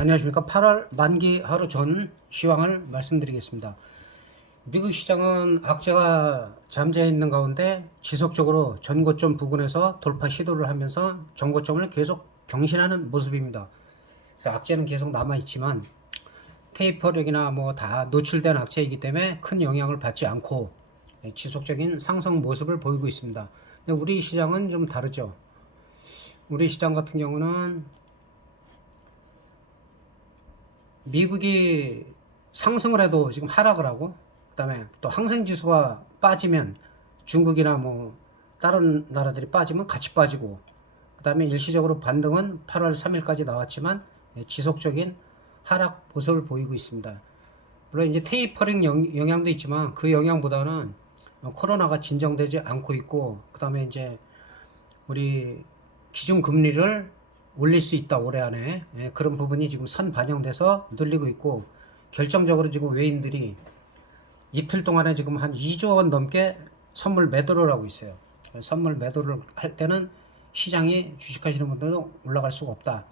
안녕하십니까. 8월 만기 하루 전 시황을 말씀드리겠습니다. 미국 시장은 악재가 잠재해 있는 가운데 지속적으로 전고점 부근에서 돌파 시도를 하면서 전고점을 계속 경신하는 모습입니다. 그래서 악재는 계속 남아있지만 테이퍼력이나 뭐 다 노출된 악재이기 때문에 큰 영향을 받지 않고 지속적인 상승 모습을 보이고 있습니다. 근데 우리 시장은 좀 다르죠. 우리 시장 같은 경우는 미국이 상승을 해도 지금 하락을 하고, 그다음에 또 항생 지수가 빠지면 중국이나 뭐 다른 나라들이 빠지면 같이 빠지고, 그다음에 일시적으로 반등은 8월 3일까지 나왔지만 지속적인 하락 모습을 보이고 있습니다. 물론 이제 테이퍼링 영향도 있지만 그 영향보다는 코로나가 진정되지 않고 있고, 그다음에 이제 우리 기준 금리를 올릴 수 있다 올해 안에, 그런 부분이 지금 선 반영돼서 늘리고 있고, 결정적으로 지금 외인들이 이틀 동안에 지금 한 2조 원 넘게 선물 매도를 하고 있어요. 선물 매도를 할 때는 시장이 주식하시는 분들은 올라갈 수가 없다.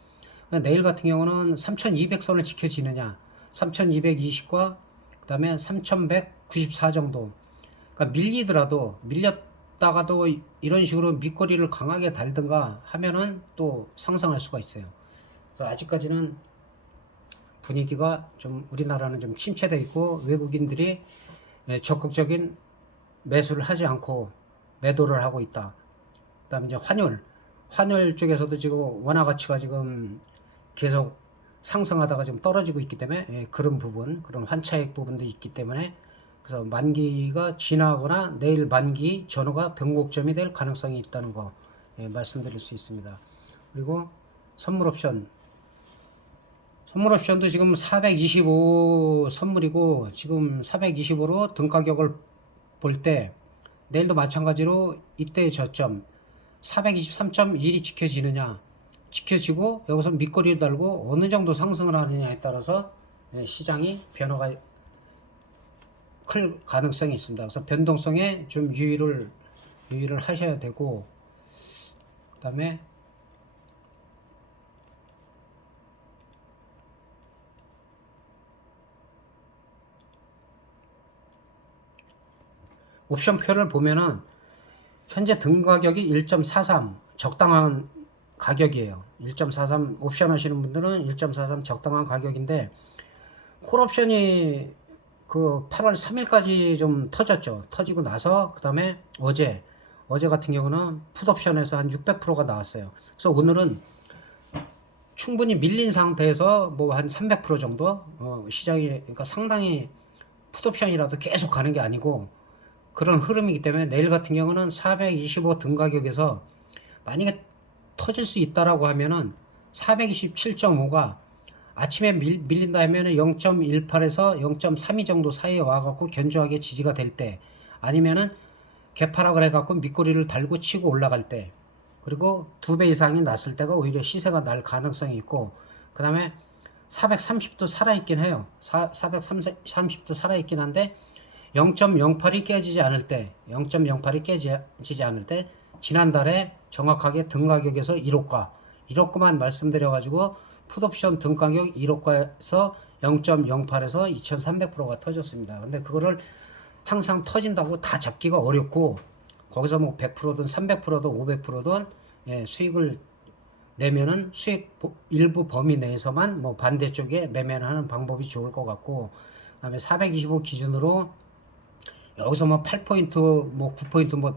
그러니까 내일 같은 경우는 3200선을 지켜지느냐, 3220과 그 다음에 3194 정도. 그러니까 밀렸다가도 이런 식으로 밑거리를 강하게 달든가 하면은 또 상승할 수가 있어요. 그래서 아직까지는 분위기가 좀 우리나라는 좀 침체되어 있고, 외국인들이 적극적인 매수를 하지 않고 매도를 하고 있다. 그다음에 이제 환율 쪽에서도 지금 원화 가치가 지금 계속 상승하다가 지금 떨어지고 있기 때문에, 그런 부분, 그런 환차익 부분도 있기 때문에, 그래서 만기가 지나거나 내일 만기 전후가 변곡점이 될 가능성이 있다는 거, 말씀드릴 수 있습니다. 그리고 선물 옵션도 지금 425 선물이고, 지금 425로 등 가격을 볼 때 내일도 마찬가지로 이때의 저점 423.1이 지켜지고 여기서 밑거리를 달고 어느 정도 상승을 하느냐에 따라서 시장이 변화가 클 가능성이 있습니다. 그래서 변동성에 좀 유의를 하셔야 되고, 그다음에 옵션표를 보면은 현재 등 가격이 1.43 적당한 가격이에요. 1.43 옵션 하시는 분들은 1.43 적당한 가격인데, 콜옵션이 그 8월 3일까지 좀 터졌죠. 터지고 나서 그 다음에 어제 같은 경우는 풋옵션에서 한 600%가 나왔어요. 그래서 오늘은 충분히 밀린 상태에서 뭐 한 300% 정도, 시장이, 그러니까 상당히 풋옵션이라도 계속 가는 게 아니고 그런 흐름이기 때문에, 내일 같은 경우는 425 등 가격에서 만약에 터질 수 있다라고 하면은 427.5가 아침에 밀린다 하면은 0.18에서 0.32 정도 사이에 와갖고 견조하게 지지가 될 때, 아니면은 개파락을 해갖고 밑꼬리를 달고 치고 올라갈 때, 그리고 2배 이상이 났을 때가 오히려 시세가 날 가능성이 있고, 그 다음에 430도 살아있긴 해요. 430도 살아있긴 한데 0.08이 깨지지 않을 때, 0.08이 깨지지 않을 때, 지난달에 정확하게 등 가격에서 1호가만 말씀드려가지고 풋옵션 등 가격 1호가에서 0.08에서 2300%가 터졌습니다. 근데 그거를 항상 터진다고 다 잡기가 어렵고, 거기서 뭐 100%든 300%든 500%든 수익을 내면은 수익 일부 범위 내에서만 뭐 반대쪽에 매매를 하는 방법이 좋을 것 같고, 그다음에 425 기준으로 여기서 뭐 8포인트 뭐 9포인트 뭐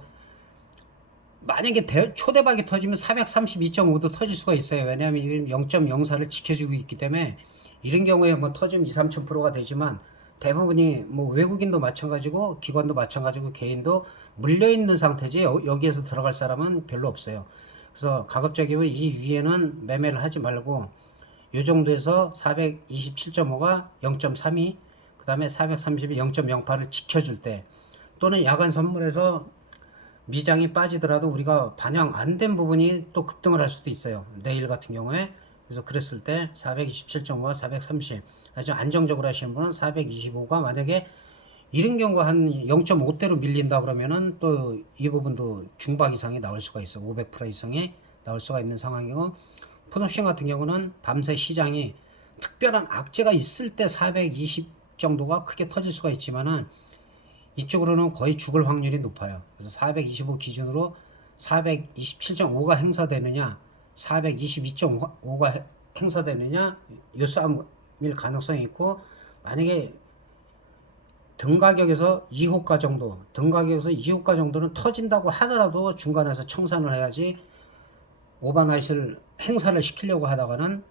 만약에 초대박이 터지면 432.5도 터질 수가 있어요. 왜냐하면 0.04를 지켜주고 있기 때문에, 이런 경우에 뭐 터지면 2, 3천%가 되지만 대부분이 뭐 외국인도 마찬가지고 기관도 마찬가지고 개인도 물려있는 상태지 여기에서 들어갈 사람은 별로 없어요. 그래서 가급적이면 이 위에는 매매를 하지 말고 이 정도에서 427.5가 0.32, 그 다음에 430이 0.08을 지켜줄 때, 또는 야간 선물에서 미장이 빠지더라도 우리가 반영 안 된 부분이 또 급등을 할 수도 있어요. 내일 같은 경우에. 그래서 그랬을 때 427.5와 430, 아주 안정적으로 하시는 분은 425가 만약에 이런 경우가 한 0.5대로 밀린다 그러면은 또 이 부분도 중박 이상이 나올 수가 있어. 500% 이상이 나올 수가 있는 상황이고, 풋옵션 같은 경우는 밤새 시장이 특별한 악재가 있을 때 420 정도가 크게 터질 수가 있지만은 이쪽으로는 거의 죽을 확률이 높아요. 그래서 425 기준으로 427.5가 행사되느냐, 422.5가 행사되느냐, 요 싸움일 가능성이 있고, 만약에 등가격에서 2호가 정도, 등가격에서 2호가 정도는 터진다고 하더라도 중간에서 청산을 해야지 오버나잇을 행사를 시키려고 하다가는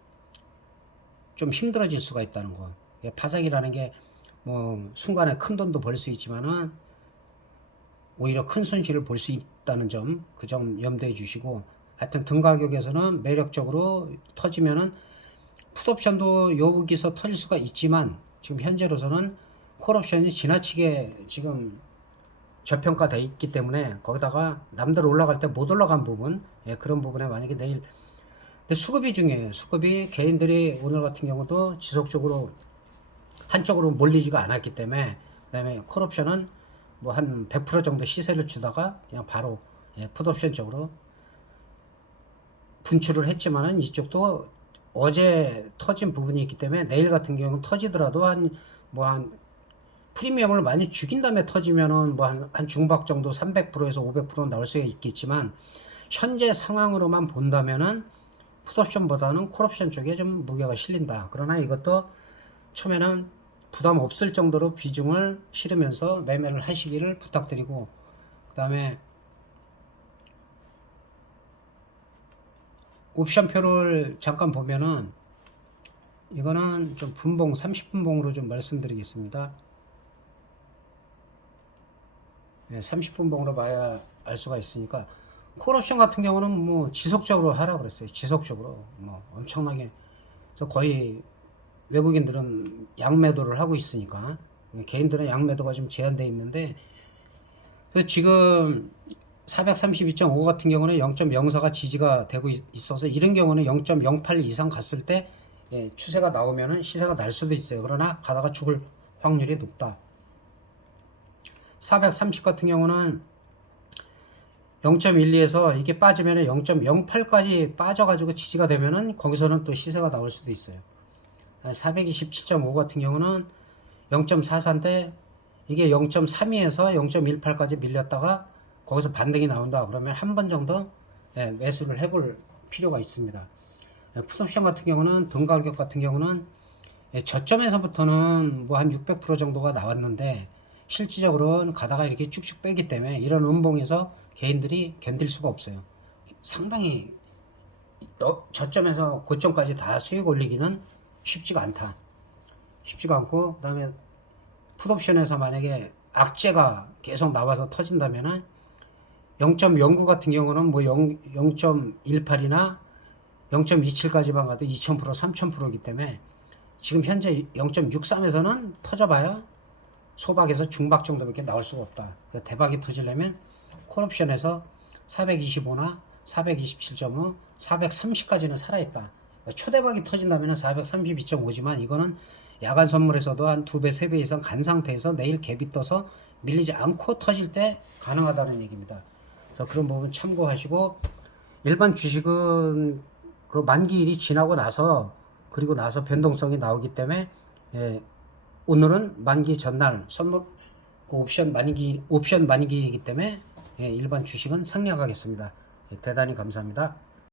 좀 힘들어질 수가 있다는 거. 파삭이라는 게 뭐 순간에 큰 돈도 벌 수 있지만은 오히려 큰 손실을 볼 수 있다는 점, 그 점 염두해 주시고, 하여튼 등 가격에서는 매력적으로 터지면은 풋옵션도 여기서 터질 수가 있지만 지금 현재로서는 콜옵션이 지나치게 지금 저평가돼 있기 때문에 거기다가 남들 올라갈 때 못 올라간 부분, 그런 부분에 만약에 내일 근데 수급이 중요해요. 수급이 개인들이 오늘 같은 경우도 지속적으로 한쪽으로 몰리지가 않았기 때문에, 그다음에 콜옵션은 뭐 한 100% 정도 시세를 주다가 그냥 바로 풋옵션 쪽으로 분출을 했지만은 이쪽도 어제 터진 부분이 있기 때문에 내일 같은 경우는 터지더라도 한 프리미엄을 많이 죽인 다음에 터지면은 뭐 한 중박 정도 300%에서 500% 나올 수가 있겠지만, 현재 상황으로만 본다면은 풋옵션보다는 콜옵션 쪽에 좀 무게가 실린다. 그러나 이것도 처음에는 부담 없을 정도로 비중을 실으면서 매매를 하시기를 부탁드리고, 그 다음에 옵션표를 잠깐 보면은 이거는 좀 분봉 30분봉으로 좀 말씀드리겠습니다. 30분봉으로 봐야 알 수가 있으니까, 콜옵션 같은 경우는 뭐 지속적으로 하라 그랬어요. 지속적으로 뭐 엄청나게 거의 외국인들은 양매도를 하고 있으니까 개인들은 양매도가 좀 제한되어 있는데, 그래서 지금 432.5 같은 경우는 0.04가 지지가 되고 있어서 이런 경우는 0.08 이상 갔을 때 추세가 나오면은 시세가 날 수도 있어요. 그러나 가다가 죽을 확률이 높다. 430 같은 경우는 0.12에서 이게 빠지면은 0.08까지 빠져가지고 지지가 되면은 거기서는 또 시세가 나올 수도 있어요. 427.5 같은 경우는 0.44인데 이게 0.32에서 0.18까지 밀렸다가 거기서 반등이 나온다 그러면 한 번 정도 매수를 해볼 필요가 있습니다. 풋옵션 같은 경우는 등 가격 같은 경우는 저점에서부터는 뭐 한 600% 정도가 나왔는데 실질적으로는 가다가 이렇게 쭉쭉 빼기 때문에 이런 음봉에서 개인들이 견딜 수가 없어요. 상당히 저점에서 고점까지 다 수익 올리기는 쉽지가 않다. 쉽지가 않고, 그 다음에 풋옵션에서 만약에 악재가 계속 나와서 터진다면은 0.09 같은 경우는 뭐 0.18이나 0.27까지만 가도 2000%, 3000%이기 때문에 지금 현재 0.63에서는 터져봐야 소박에서 중박 정도밖에 나올 수가 없다. 대박이 터지려면 콜옵션에서 425나 427.5, 430까지는 살아있다. 초대박이 터진다면 432.5지만 이거는 야간 선물에서도 한 2배, 3배 이상 간 상태에서 내일 갭이 떠서 밀리지 않고 터질 때 가능하다는 얘기입니다. 그래서 그런 부분 참고하시고, 일반 주식은 그 만기일이 지나고 나서 그리고 나서 변동성이 나오기 때문에 오늘은 만기 전날 선물 옵션 만기일이기 때문에 일반 주식은 생략하겠습니다. 대단히 감사합니다.